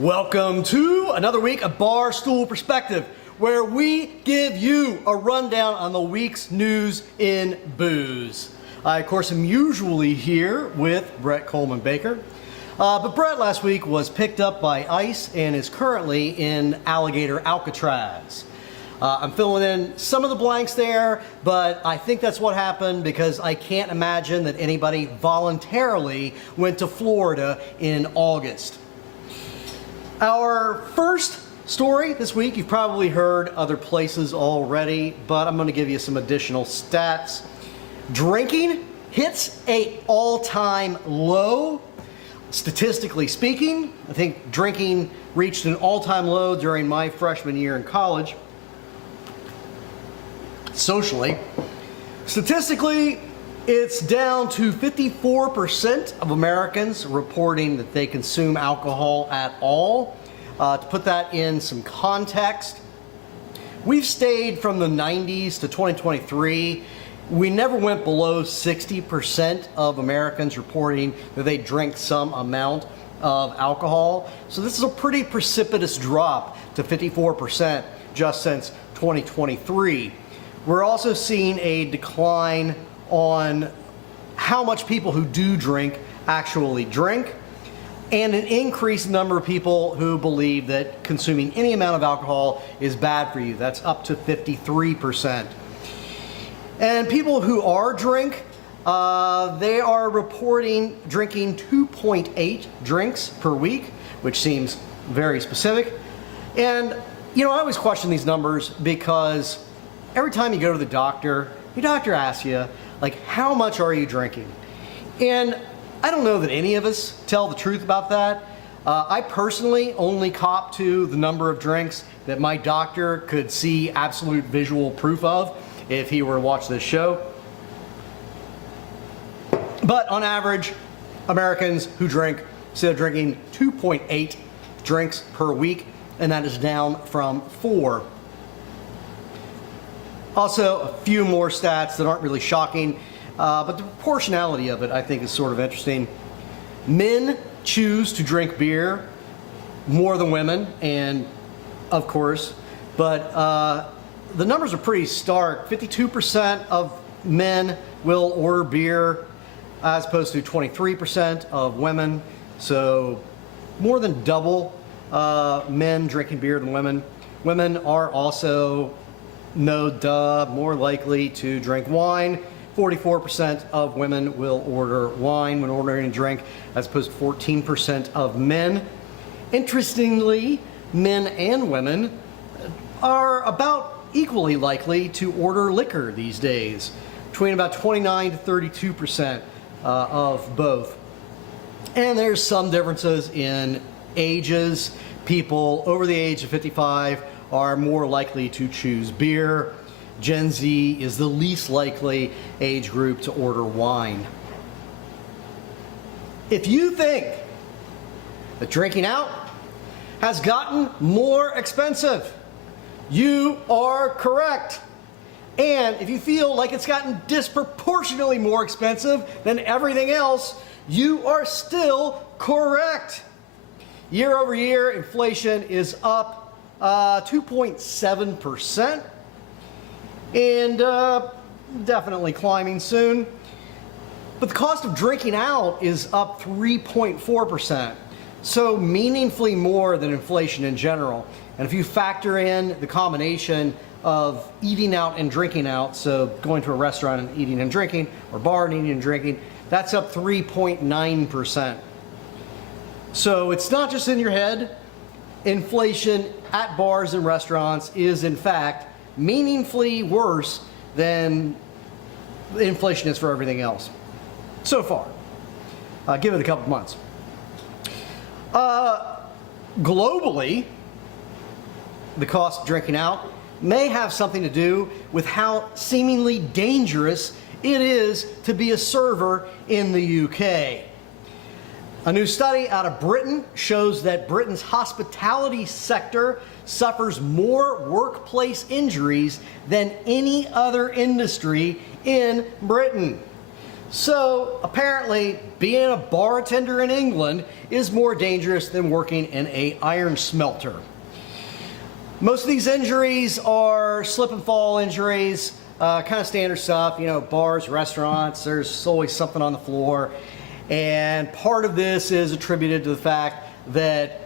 Welcome to another week of Barstool Perspective, where we give you a rundown on the week's news in booze. I, of course, am usually here with Brett Coleman Baker, but Brett last week was picked up by ICE and is currently in Alligator Alcatraz. I'm filling in some of the blanks there, but I think that's what happened because I can't imagine that anybody voluntarily went to Florida in August. Our first story this week, you've probably heard other places already, but I'm going to give you some additional stats. Drinking hits an all-time low. Statistically speaking, I think drinking reached an all-time low during my freshman year in college. Socially, statistically, it's down to 54% of Americans reporting that they consume alcohol at all. To put that in some context, we've stayed from the 90s to 2023. We never went below 60% of Americans reporting that they drink some amount of alcohol. So this is a pretty precipitous drop to 54% just since 2023. We're also seeing a decline on how much people who do drink actually drink, and an increased number of people who believe that consuming any amount of alcohol is bad for you. That's up to 53%. And people who are they are reporting drinking 2.8 drinks per week, which seems very specific. And you know, I always question these numbers because every time you go to the doctor, your doctor asks you, like, how much are you drinking? And I don't know that any of us tell the truth about that. I personally only cop to the number of drinks that my doctor could see absolute visual proof of if he were to watch this show. But on average, Americans who drink say they're drinking 2.8 drinks per week, and that is down from 4. Also, a few more stats that aren't really shocking, but the proportionality of it I think is sort of interesting. Men choose to drink beer more than women, and of course, but the numbers are pretty stark. 52% of men will order beer as opposed to 23% of women, so more than double men drinking beer than women. Women are also more likely to drink wine. 44% of women will order wine when ordering a drink, as opposed to 14% of men. Interestingly, men and women are about equally likely to order liquor these days, between about 29 to 32% of both. And there's some differences in ages. People over the age of 55 are more likely to choose beer. Gen Z is the least likely age group to order wine. If you think that drinking out has gotten more expensive, you are correct. And if you feel like it's gotten disproportionately more expensive than everything else, you are still correct. Year over year, inflation is up 2.7%, and definitely climbing soon. But the cost of drinking out is up 3.4%, so meaningfully more than inflation in general. And if you factor in the combination of eating out and drinking out, so going to a restaurant and eating and drinking, or bar and eating and drinking, that's up 3.9%. So it's not just in your head. Inflation at bars and restaurants is in fact meaningfully worse than inflation is for everything else so far. Give it a couple months. Globally, the cost of drinking out may have something to do with how seemingly dangerous it is to be a server in the UK. A new study out of Britain shows that Britain's hospitality sector suffers more workplace injuries than any other industry in Britain. So apparently being a bartender in England is more dangerous than working in an iron smelter. Most of these injuries are slip and fall injuries, kind of standard stuff, you know, bars, restaurants, there's always something on the floor. And part of this is attributed to the fact that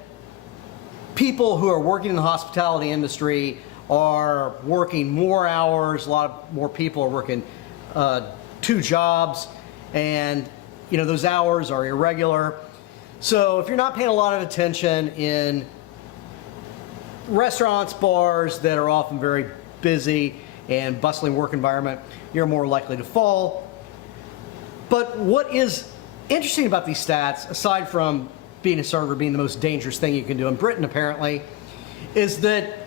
people who are working in the hospitality industry are working more hours. A lot more people are working 2 jobs, and you know, those hours are irregular. So if you're not paying a lot of attention in restaurants, bars that are often very busy and bustling work environment, you're more likely to fall. But what is interesting about these stats, aside from being a server being the most dangerous thing you can do in Britain apparently, is that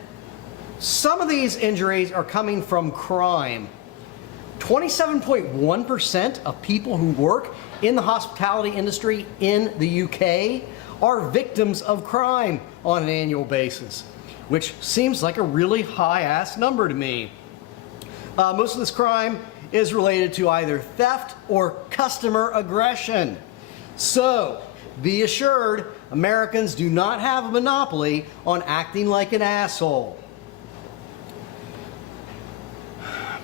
some of these injuries are coming from crime. 27.1% of people who work in the hospitality industry in the UK are victims of crime on an annual basis, which seems like a really high-ass number to me. Most of this crime is related to either theft or customer aggression. So, be assured, Americans do not have a monopoly on acting like an asshole.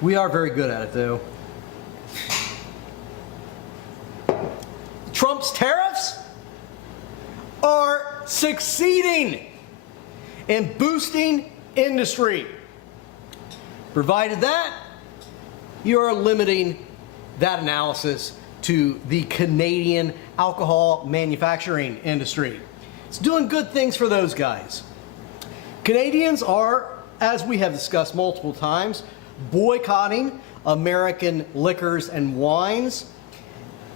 We are very good at it, though. Trump's tariffs are succeeding in boosting industry, provided that you are limiting that analysis to the Canadian alcohol manufacturing industry. It's doing good things for those guys. Canadians are, as we have discussed multiple times, boycotting American liquors and wines.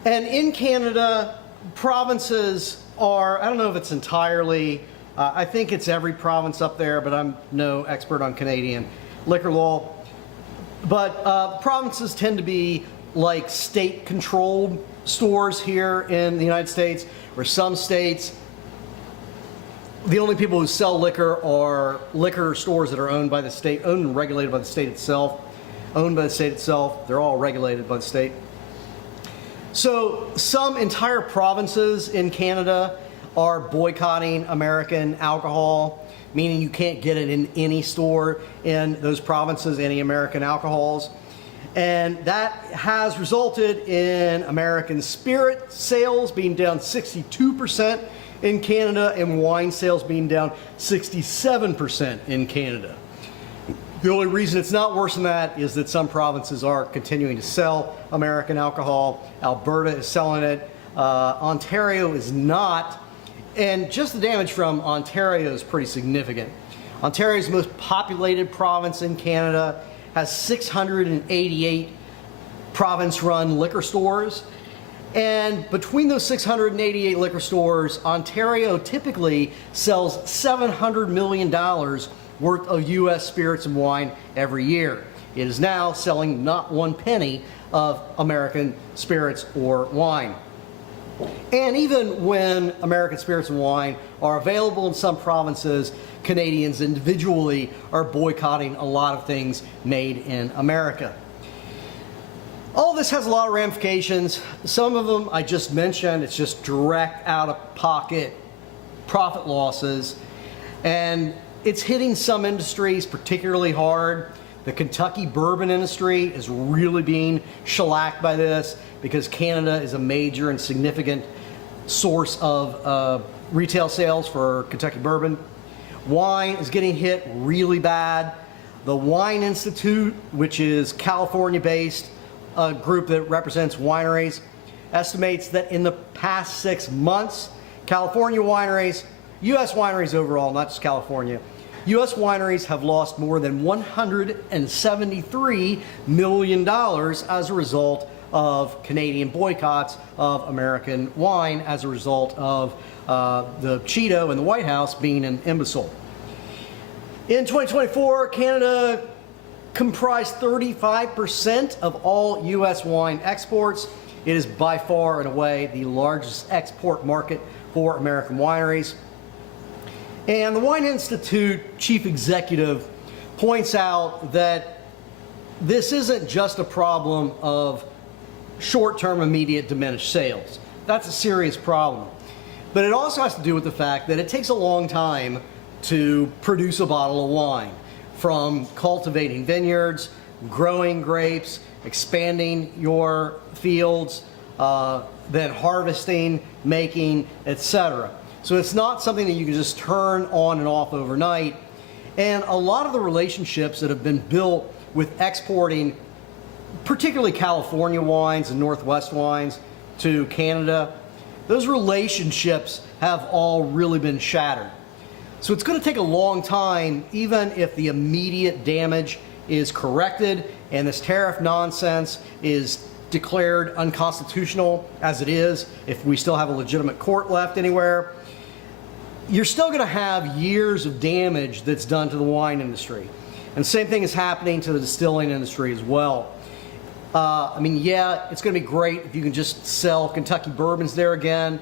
And in Canada, provinces are, I don't know if it's entirely, I think it's every province up there, but I'm no expert on Canadian liquor law. But provinces tend to be like state-controlled stores here in the United States, where some states, the only people who sell liquor are liquor stores that are owned by the state, owned and regulated by the state itself. Owned by the state itself, they're all regulated by the state. So some entire provinces in Canada are boycotting American alcohol, meaning you can't get it in any store in those provinces, any American alcohols. And that has resulted in American spirit sales being down 62% in Canada and wine sales being down 67% in Canada. The only reason it's not worse than that is that some provinces are continuing to sell American alcohol. Alberta is selling it. Ontario is not. And just the damage from Ontario is pretty significant. Ontario's most populated province in Canada has 688 province-run liquor stores. And between those 688 liquor stores, Ontario typically sells $700 million worth of U.S. spirits and wine every year. It is now selling not 1 penny of American spirits or wine. And even when American spirits and wine are available in some provinces, Canadians individually are boycotting a lot of things made in America. All this has a lot of ramifications. Some of them I just mentioned. It's just direct out-of-pocket profit losses. And it's hitting some industries particularly hard. The Kentucky bourbon industry is really being shellacked by this because Canada is a major and significant source of retail sales for Kentucky bourbon. Wine is getting hit really bad. The Wine Institute, which is California-based, a group that represents wineries, estimates that in the past 6 months, California wineries, U.S. wineries overall, not just California, U.S. wineries have lost more than $173 million as a result of Canadian boycotts of American wine as a result of the Cheeto and the White House being an imbecile. In 2024, Canada comprised 35% of all U.S. wine exports. It is by far and away the largest export market for American wineries. And the Wine Institute chief executive points out that this isn't just a problem of short-term immediate diminished sales. That's a serious problem. But it also has to do with the fact that it takes a long time to produce a bottle of wine, from cultivating vineyards, growing grapes, expanding your fields, then harvesting, making, etc. So it's not something that you can just turn on and off overnight. And a lot of the relationships that have been built with exporting, particularly California wines and Northwest wines to Canada, those relationships have all really been shattered. So it's going to take a long time, even if the immediate damage is corrected and this tariff nonsense is declared unconstitutional, as it is, if we still have a legitimate court left anywhere. You're still going to have years of damage that's done to the wine industry. And the same thing is happening to the distilling industry as well. I mean, yeah, it's going to be great if you can just sell Kentucky bourbons there again.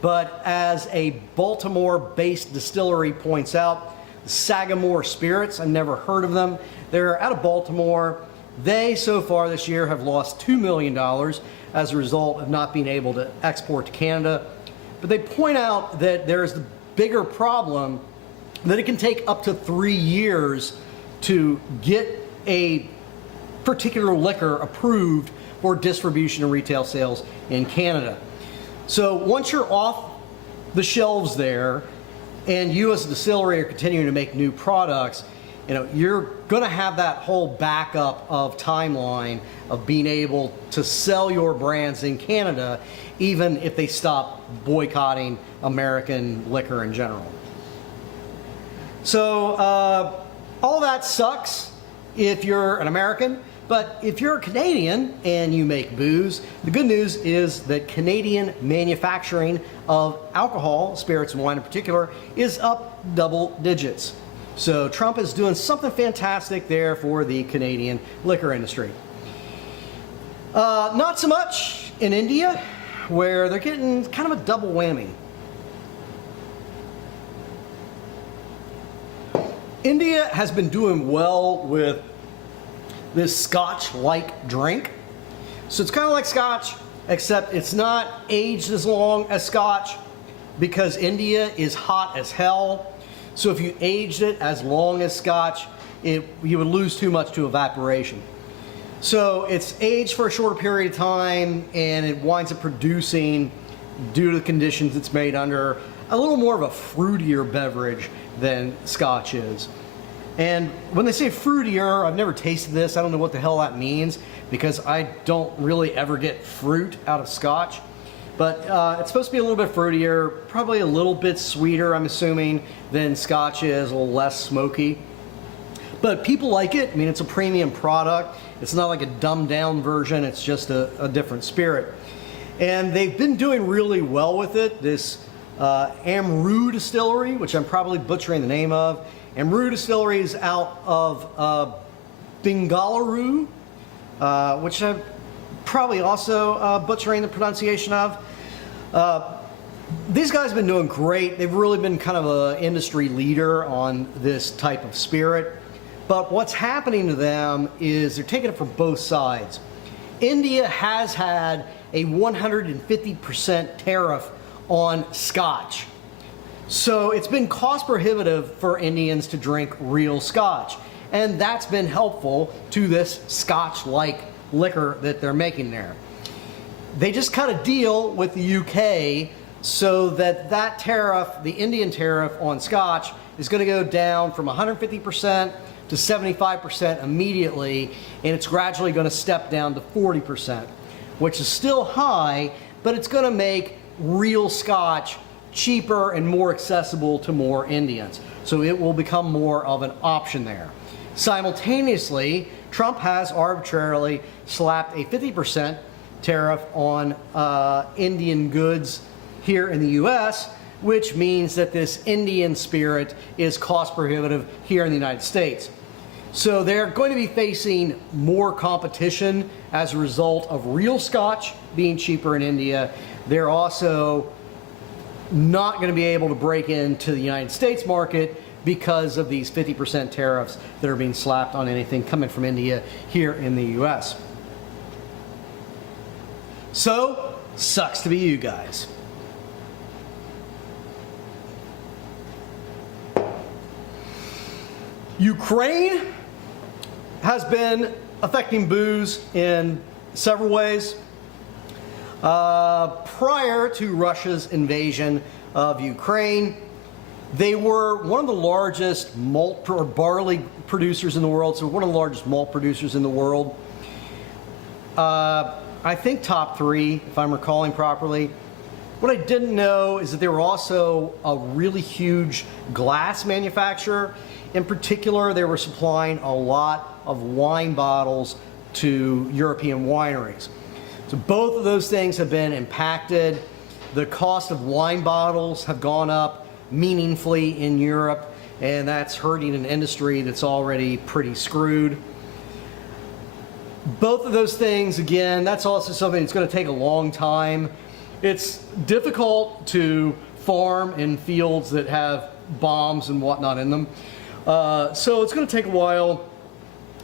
But as a Baltimore-based distillery points out, Sagamore Spirits, I've never heard of them. They're out of Baltimore. They, so far this year, have lost $2 million as a result of not being able to export to Canada. But they point out that there's the bigger problem that it can take up to 3 years to get a particular liquor approved for distribution and retail sales in Canada. So once you're off the shelves there and you as a distillery are continuing to make new products, you're going to have that whole backup of timeline of being able to sell your brands in Canada, even if they stop boycotting American liquor in general. So all that sucks if you're an American, but if you're a Canadian and you make booze, the good news is that Canadian manufacturing of alcohol, spirits and wine in particular, is up double digits. So Trump is doing something fantastic there for the Canadian liquor industry. Not so much in India, where they're getting kind of a double whammy. India has been doing well with this Scotch-like drink. So it's kind of like Scotch, except it's not aged as long as Scotch because India is hot as hell. So if you aged it as long as Scotch, you would lose too much to evaporation. So it's aged for a shorter period of time and it winds up producing, due to the conditions it's made under, a little more of a fruitier beverage than Scotch is. And when they say fruitier, I've never tasted this. I don't know what the hell that means because I don't really ever get fruit out of Scotch. But it's supposed to be a little bit fruitier, probably a little bit sweeter, I'm assuming, than Scotch is, a little less smoky. But people like it. I mean, it's a premium product. It's not like a dumbed down version. It's just a different spirit. And they've been doing really well with it. This Amrut Distillery, which I'm probably butchering the name of. Amrut Distillery is out of Bengaluru, which I'm probably also butchering the pronunciation of. These guys have been doing great. They've really been kind of an industry leader on this type of spirit. But what's happening to them is they're taking it from both sides. India has had a 150% tariff on Scotch. So it's been cost prohibitive for Indians to drink real Scotch. And that's been helpful to this Scotch-like liquor that they're making there. They just cut a deal with the UK so that that tariff, the Indian tariff on Scotch, is going to go down from 150% to 75% immediately, and it's gradually going to step down to 40%, which is still high, but it's going to make real Scotch cheaper and more accessible to more Indians. So it will become more of an option there. Simultaneously, Trump has arbitrarily slapped a 50% tariff on Indian goods here in the US, which means that this Indian spirit is cost prohibitive here in the United States. So they're going to be facing more competition as a result of real Scotch being cheaper in India. They're also not going to be able to break into the United States market because of these 50% tariffs that are being slapped on anything coming from India here in the US. So, sucks to be you guys. Ukraine has been affecting booze in several ways. Prior to Russia's invasion of Ukraine, they were one of the largest malt or barley producers in the world, so one of the largest malt producers in the world. I think top 3, if I'm recalling properly. What I didn't know is that they were also a really huge glass manufacturer. In particular, they were supplying a lot of wine bottles to European wineries. So both of those things have been impacted. The cost of wine bottles have gone up meaningfully in Europe, and that's hurting an industry that's already pretty screwed. Both of those things, again, that's also something that's going to take a long time. It's difficult to farm in fields that have bombs and whatnot in them. So it's going to take a while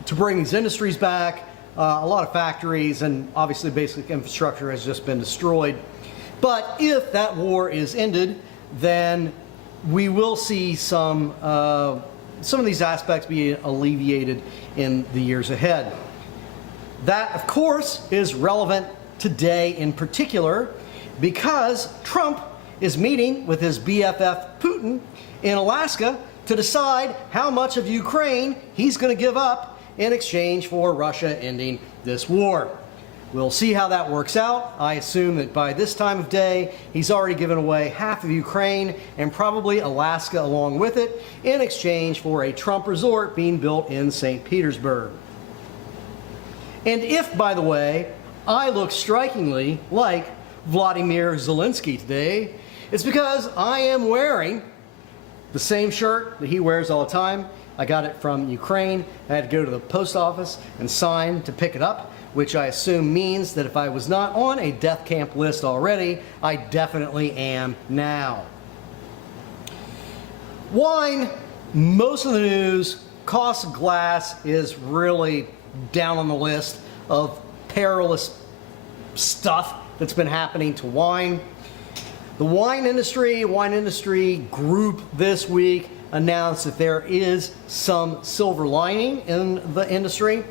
to bring these industries back. A lot of factories and obviously basic infrastructure has just been destroyed. But if that war is ended, then we will see some of these aspects be alleviated in the years ahead. That, of course, is relevant today in particular because Trump is meeting with his BFF Putin in Alaska to decide how much of Ukraine he's going to give up in exchange for Russia ending this war. We'll see how that works out. I assume that by this time of day, he's already given away half of Ukraine and probably Alaska along with it in exchange for a Trump resort being built in St. Petersburg. And if, by the way, I look strikingly like Vladimir Zelensky today, it's because I am wearing the same shirt that he wears all the time. I got it from Ukraine. I had to go to the post office and sign to pick it up, which I assume means that if I was not on a death camp list already, I definitely am now. Wine, most of the news, cost of glass is really down on the list of perilous stuff that's been happening to wine. The wine industry group this week announced that there is some silver lining in the industry,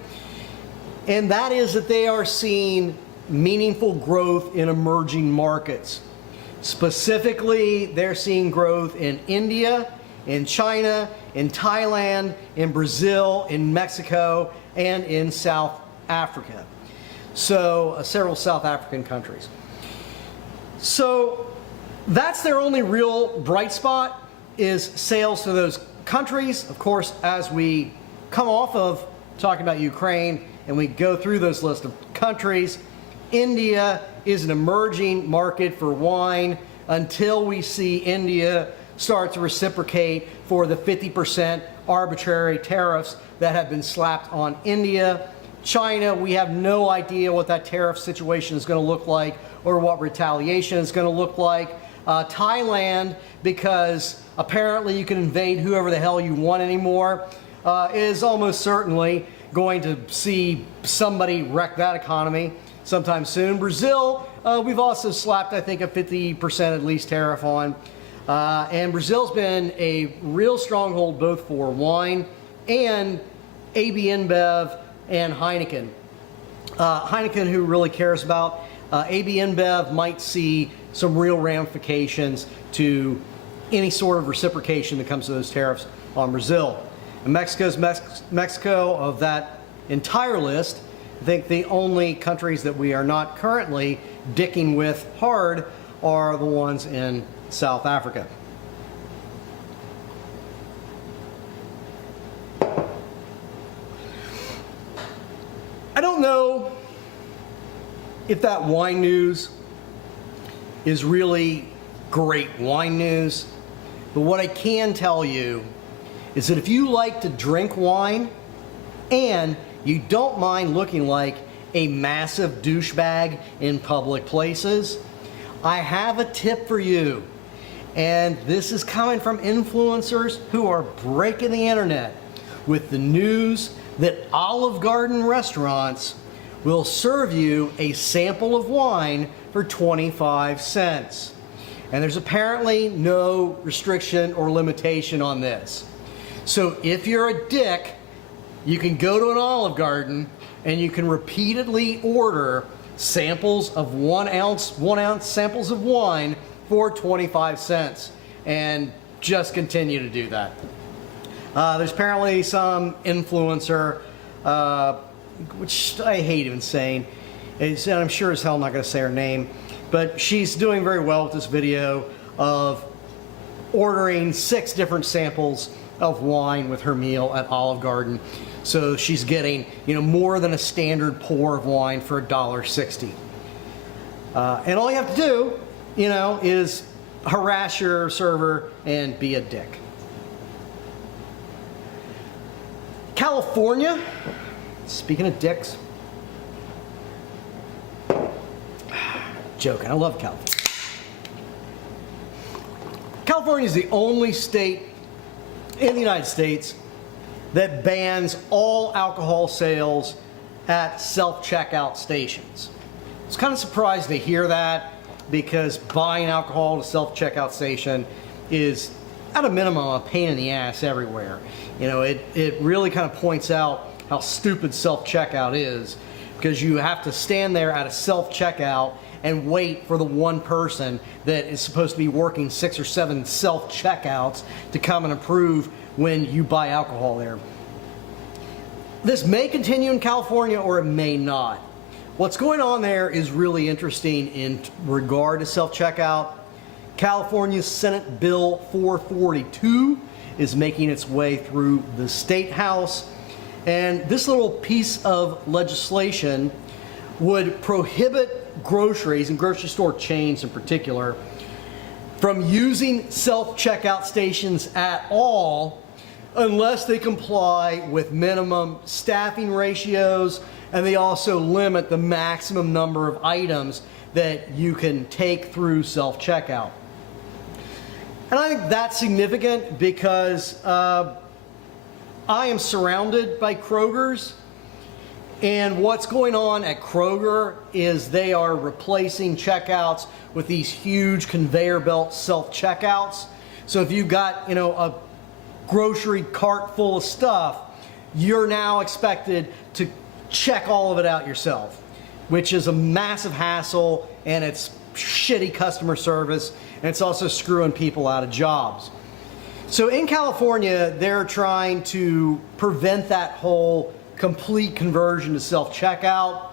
and that is that they are seeing meaningful growth in emerging markets. Specifically, they're seeing growth in India, in China, in Thailand, in Brazil, in Mexico, and in South Africa. So, several South African countries. So, that's their only real bright spot, is sales to those countries. Of course, as we come off of talking about Ukraine and we go through those list of countries, India is an emerging market for wine until we see India start to reciprocate for the 50% arbitrary tariffs that have been slapped on India. China, we have no idea what that tariff situation is going to look like or what retaliation is going to look like. Thailand, because apparently you can invade whoever the hell you want anymore, is almost certainly going to see somebody wreck that economy sometime soon. Brazil, we've also slapped, I think, a 50% at least tariff on. And Brazil's been a real stronghold both for wine and AB InBev and Heineken. Heineken, who really cares about AB InBev, might see some real ramifications to any sort of reciprocation that comes to those tariffs on Brazil. And Mexico, of that entire list, I think the only countries that we are not currently dicking with hard are the ones in South Africa. I don't know if that wine news is really great wine news, but what I can tell you is that if you like to drink wine and you don't mind looking like a massive douchebag in public places, I have a tip for you. And this is coming from influencers who are breaking the internet with the news that Olive Garden restaurants will serve you a sample of wine for 25 cents. And there's apparently no restriction or limitation on this. So if you're a dick, you can go to an Olive Garden and you can repeatedly order samples of 1 ounce samples of wine for 25 cents and just continue to do that. There's apparently some influencer, which I hate even saying, and I'm sure as hell not going to say her name, but she's doing very well with this video of ordering 6 different samples of wine with her meal at Olive Garden. So she's getting, more than a standard pour of wine for $1.60. And all you have to do, is harass your server and be a dick. California, speaking of dicks, joking, I love California. California is the only state in the United States that bans all alcohol sales at self-checkout stations. I was kind of surprised to hear that, because buying alcohol at a self-checkout station is, at a minimum, a pain in the ass everywhere. It really kind of points out how stupid self-checkout is, because you have to stand there at a self-checkout and wait for the one person that is supposed to be working 6 or 7 self-checkouts to come and approve when you buy alcohol there. This may continue in California or it may not. What's going on there is really interesting in regard to self-checkout. California's Senate Bill 442 is making its way through the State House, and this little piece of legislation would prohibit groceries, and grocery store chains in particular, from using self-checkout stations at all unless they comply with minimum staffing ratios, and they also limit the maximum number of items that you can take through self-checkout. And I think that's significant because I am surrounded by Krogers, and what's going on at Kroger is they are replacing checkouts with these huge conveyor belt self-checkouts. So if you've got, a grocery cart full of stuff, you're now expected to check all of it out yourself, which is a massive hassle, and it's shitty customer service, and it's also screwing people out of jobs. So in California, they're trying to prevent that whole complete conversion to self-checkout,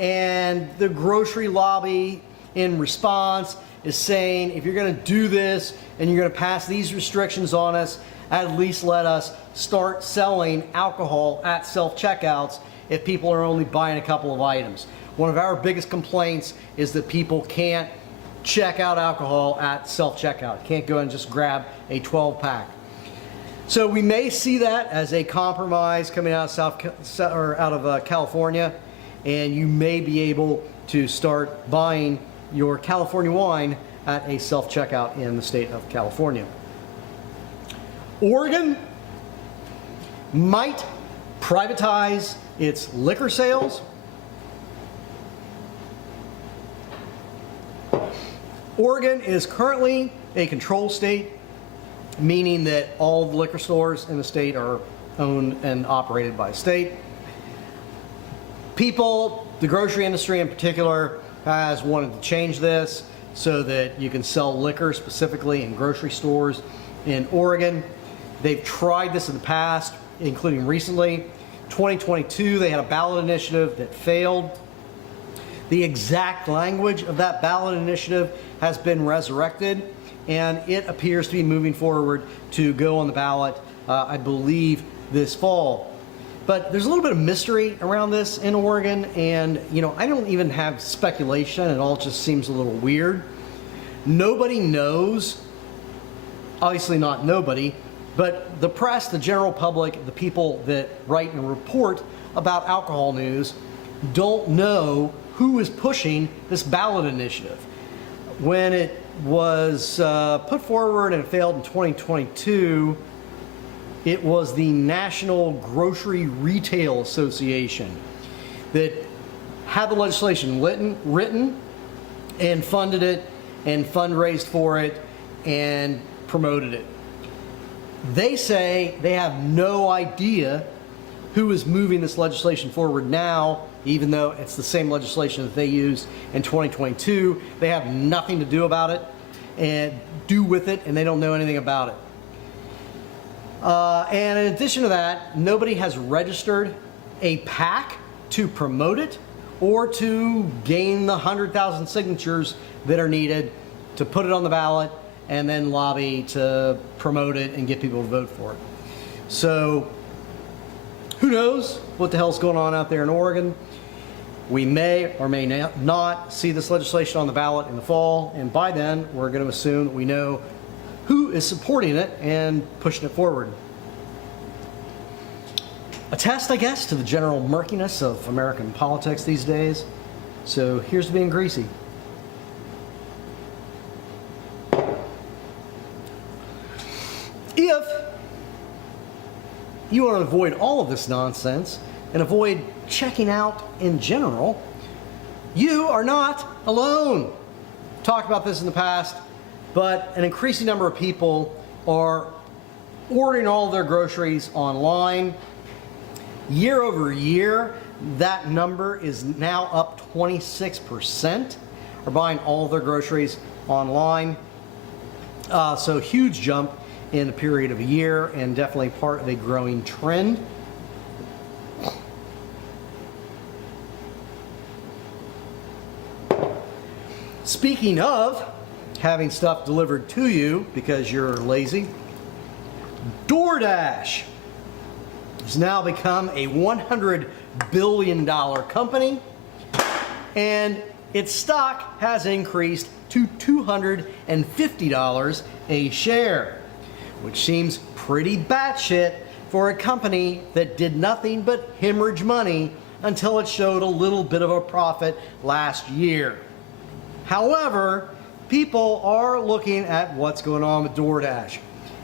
and the grocery lobby in response is saying, if you're going to do this and you're going to pass these restrictions on us, at least let us start selling alcohol at self-checkouts if people are only buying a couple of items. One of our biggest complaints is that people can't check out alcohol at self-checkout. Can't go and just grab a 12-pack. So we may see that as a compromise coming out of California, and you may be able to start buying your California wine at a self-checkout in the state of California. Oregon might privatize its liquor sales. Oregon is currently a control state, meaning that all the liquor stores in the state are owned and operated by the state. People, the grocery industry in particular, has wanted to change this so that you can sell liquor specifically in grocery stores in Oregon. They've tried this in the past, including recently. 2022, they had a ballot initiative that failed. The exact language of that ballot initiative has been resurrected, and it appears to be moving forward to go on the ballot, I believe, this fall. But there's a little bit of mystery around this in Oregon, and I don't even have speculation. It all just seems a little weird. Nobody knows, obviously not nobody, but the press, the general public, the people that write and report about alcohol news don't know who is pushing this ballot initiative. When it was put forward and it failed in 2022, it was the National Grocery Retail Association that had the legislation written and funded it and fundraised for it and promoted it. They say they have no idea who is moving this legislation forward now, even though it's the same legislation that they used in 2022. They have nothing to do about it and do with it, and they don't know anything about it. And in addition to that, nobody has registered a PAC to promote it or to gain the 100,000 signatures that are needed to put it on the ballot and then lobby to promote it and get people to vote for it. So who knows what the hell's going on out there in Oregon. We may or may not see this legislation on the ballot in the fall, and by then we're going to assume that we know who is supporting it and pushing it forward. A test, I guess, to the general murkiness of American politics these days. So here's to being greasy. If you want to avoid all of this nonsense and avoid checking out in general, you are not alone. Talked about this in the past, but an increasing number of people are ordering all of their groceries online. Year over year, that number is now up 26%, are buying all of their groceries online. So huge jump in a period of a year, and definitely part of a growing trend. Speaking of having stuff delivered to you because you're lazy, DoorDash has now become a $100 billion company, and its stock has increased to $250 a share, which seems pretty batshit for a company that did nothing but hemorrhage money until it showed a little bit of a profit last year. However, people are looking at what's going on with DoorDash.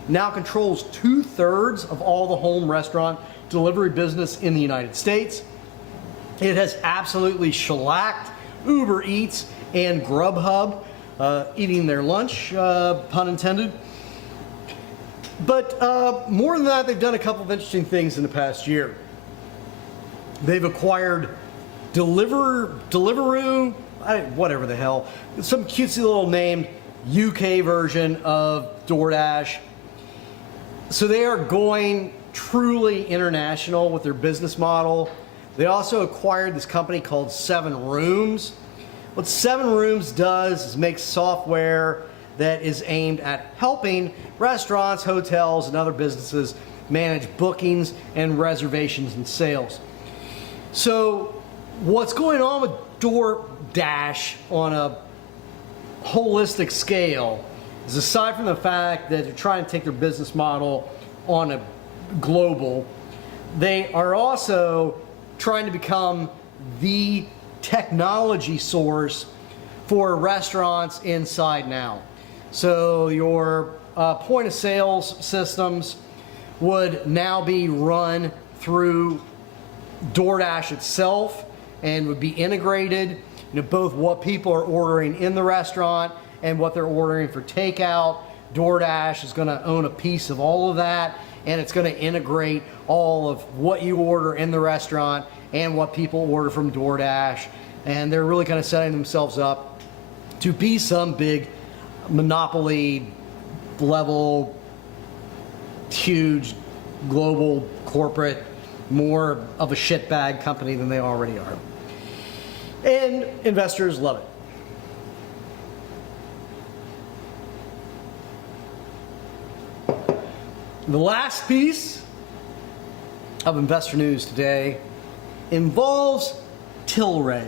Now controls 2/3 of all the home restaurant delivery business in the United States. It has absolutely shellacked Uber Eats and Grubhub, eating their lunch, pun intended. But more than that, they've done a couple of interesting things in the past year. They've acquired Deliveroo, whatever the hell, some cutesy little named UK version of DoorDash. So they are going truly international with their business model. They also acquired this company called 7 Rooms. What 7 Rooms does is make software that is aimed at helping restaurants, hotels, and other businesses manage bookings and reservations and sales. So what's going on with DoorDash on a holistic scale is, aside from the fact that they're trying to take their business model on a global, they are also trying to become the technology source for restaurants inside now. So your point of sales systems would now be run through DoorDash itself and would be integrated, both what people are ordering in the restaurant and what they're ordering for takeout. DoorDash is going to own a piece of all of that, and it's going to integrate all of what you order in the restaurant and what people order from DoorDash. And they're really kind of setting themselves up to be some big monopoly level, huge global corporate, more of a shitbag company than they already are. And investors love it. The last piece of investor news today involves Tilray.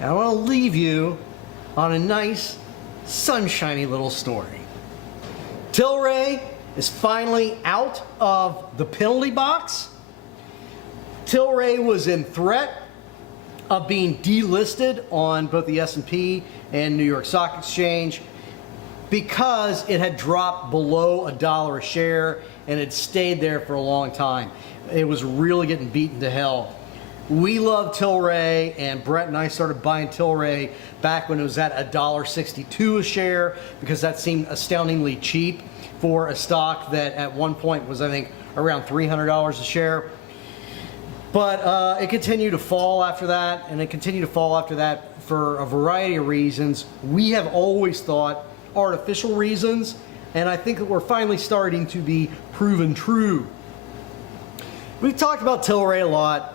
And I want to leave you on a nice, sunshiny little story. Tilray is finally out of the penalty box. Tilray was in threat of being delisted on both the S&P and New York Stock Exchange because it had dropped below $1 a share and had stayed there for a long time. It was really getting beaten to hell. We love Tilray, and Brett and I started buying Tilray back when it was at $1.62 a share, because that seemed astoundingly cheap for a stock that at one point was, I think, around $300 a share. But it continued to fall after that, and it continued to fall after that for a variety of reasons. We have always thought artificial reasons, and I think that we're finally starting to be proven true. We've talked about Tilray a lot.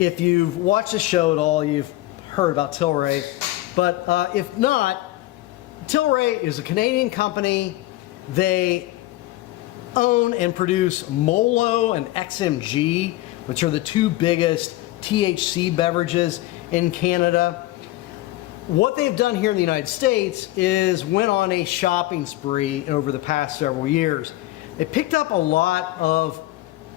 If you've watched the show at all, you've heard about Tilray. But if not, Tilray is a Canadian company. They own and produce Molo and XMG, which are the two biggest THC beverages in Canada. What they've done here in the United States is went on a shopping spree over the past several years. They picked up a lot of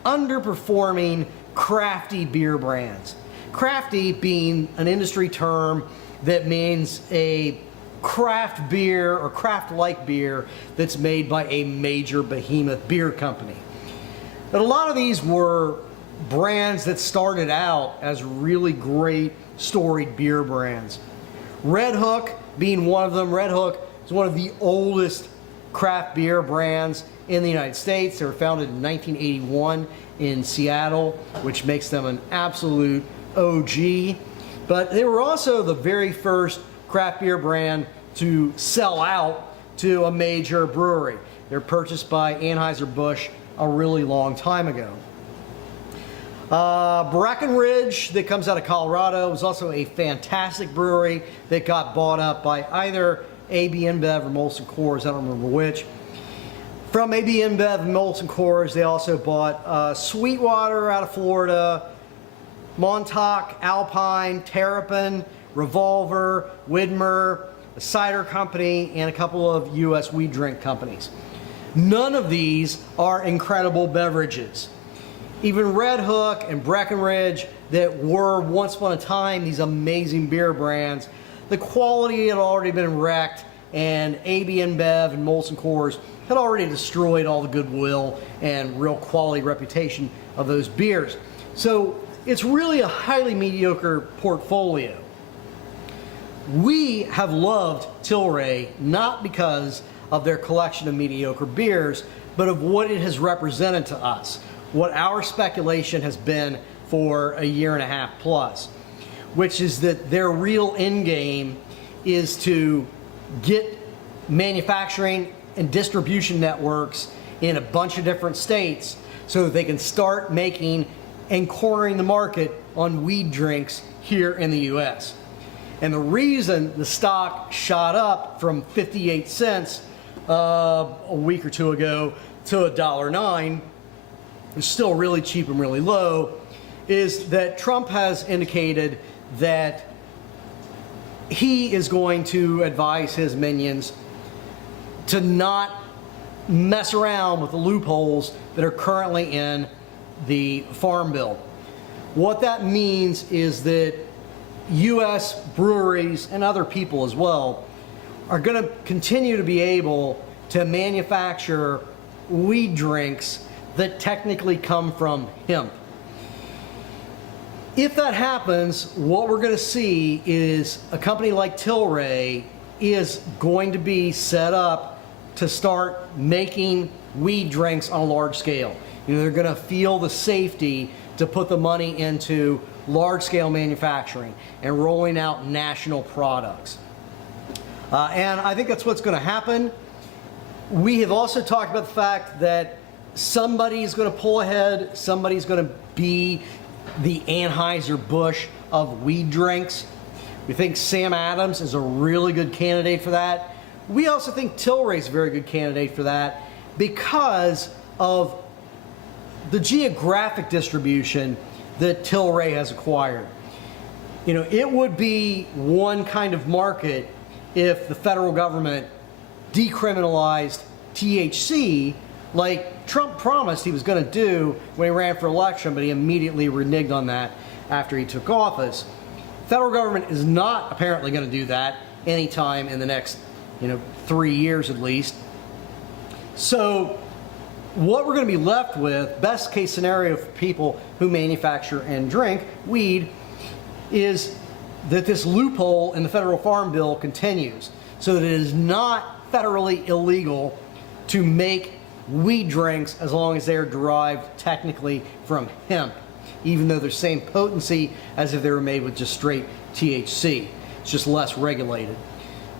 underperforming crafty beer brands. Crafty being an industry term that means a craft beer or craft-like beer that's made by a major behemoth beer company. But a lot of these were brands that started out as really great storied beer brands. Red Hook being one of them. Red Hook is one of the oldest craft beer brands in the United States. They were founded in 1981 in Seattle, which makes them an absolute OG. But they were also the very first craft beer brand to sell out to a major brewery. They're purchased by Anheuser-Busch a really long time ago. Breckenridge, that comes out of Colorado, was also a fantastic brewery that got bought up by either AB InBev or Molson Coors, I don't remember which. From AB InBev and Molson Coors, they also bought Sweetwater out of Florida, Montauk, Alpine, Terrapin, Revolver, Widmer, a cider company, and a couple of U.S. weed drink companies. None of these are incredible beverages. Even Red Hook and Breckenridge, that were once upon a time these amazing beer brands, the quality had already been wrecked, and AB InBev and Molson Coors had already destroyed all the goodwill and real quality reputation of those beers. So it's really a highly mediocre portfolio. We have loved Tilray not because of their collection of mediocre beers, but of what it has represented to us, what our speculation has been for a year and a half plus, which is that their real end game is to get manufacturing and distribution networks in a bunch of different states so that they can start making and cornering the market on weed drinks here in the US. And the reason the stock shot up from 58 cents a week or two ago to $1.09, is still really cheap and really low, is that Trump has indicated that he is going to advise his minions to not mess around with the loopholes that are currently in the Farm Bill. What that means is that U.S. breweries and other people as well are going to continue to be able to manufacture weed drinks that technically come from hemp. If that happens, what we're going to see is a company like Tilray is going to be set up to start making weed drinks on a large scale. You know, they're going to feel the safety to put the money into large-scale manufacturing and rolling out national products. And I think that's what's going to happen. We have also talked about the fact that somebody's going to pull ahead, somebody's going to be the Anheuser-Busch of weed drinks. We think Sam Adams is a really good candidate for that. We also think Tilray is a very good candidate for that because of the geographic distribution that Tilray has acquired. You know, it would be one kind of market if the federal government decriminalized THC like Trump promised he was going to do when he ran for election, but he immediately reneged on that after he took office. Federal government is not apparently going to do that anytime in the next, 3 years at least. So what we're going to be left with, best case scenario for people who manufacture and drink weed, is that this loophole in the federal farm bill continues, so that it is not federally illegal to make weed drinks as long as they are derived technically from hemp, even though they're same potency as if they were made with just straight THC. It's just less regulated.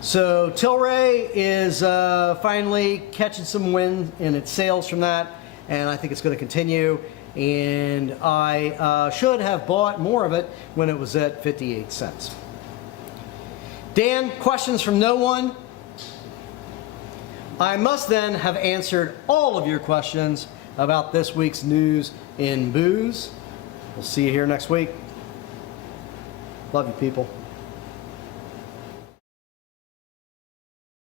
So Tilray is finally catching some wind in its sales from that, and I think it's going to continue. And I should have bought more of it when it was at 58 cents. Dan, questions from no one? I must then have answered all of your questions about this week's news in booze. We'll see you here next week. Love you, people.